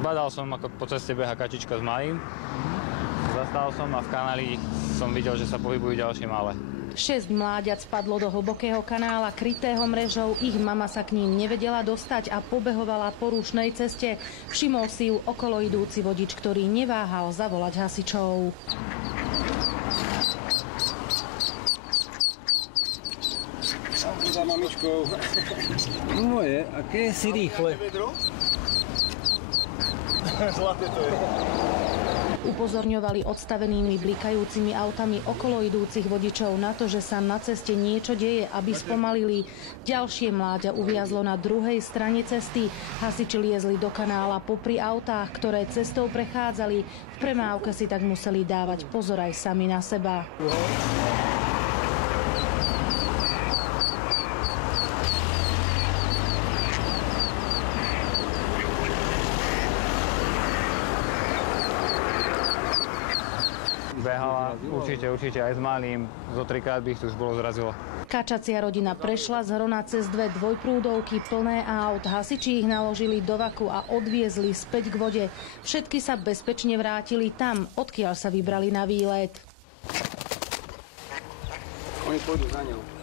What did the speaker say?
Zbadal som, ako po ceste beha kačička s malým. Zastal som a v kanáli som videl, že sa pohybujú ďalšie malé. 6 mláďat spadlo do hlbokého kanála krytého mrežou. Ich mama sa k ním nevedela dostať a pobehovala po rušnej ceste. Všimol si ju okolo idúci vodič, ktorý neváhal zavolať hasičov. Za mamičkou. Moje, aké si rýchle. Zlaté to je. Upozorňovali odstavenými blikajúcimi autami okolo idúcich vodičov na to, že sa na ceste niečo deje, aby spomalili. Ďalšie mláďa uviazlo na druhej strane cesty. Hasiči liezli do kanála popri autách, ktoré cestou prechádzali. V premávke si tak museli dávať pozor aj sami na seba. Behala určite aj s malým. Zo 3-krát by ich tu už bolo zrazilo. Kačacia rodina prešla z Hrona cez 2 dvojprúdovky plné aut. Hasiči ich naložili do vaku a odviezli späť k vode. Všetky sa bezpečne vrátili tam, odkiaľ sa vybrali na výlet. Oni pôjdu za ňou.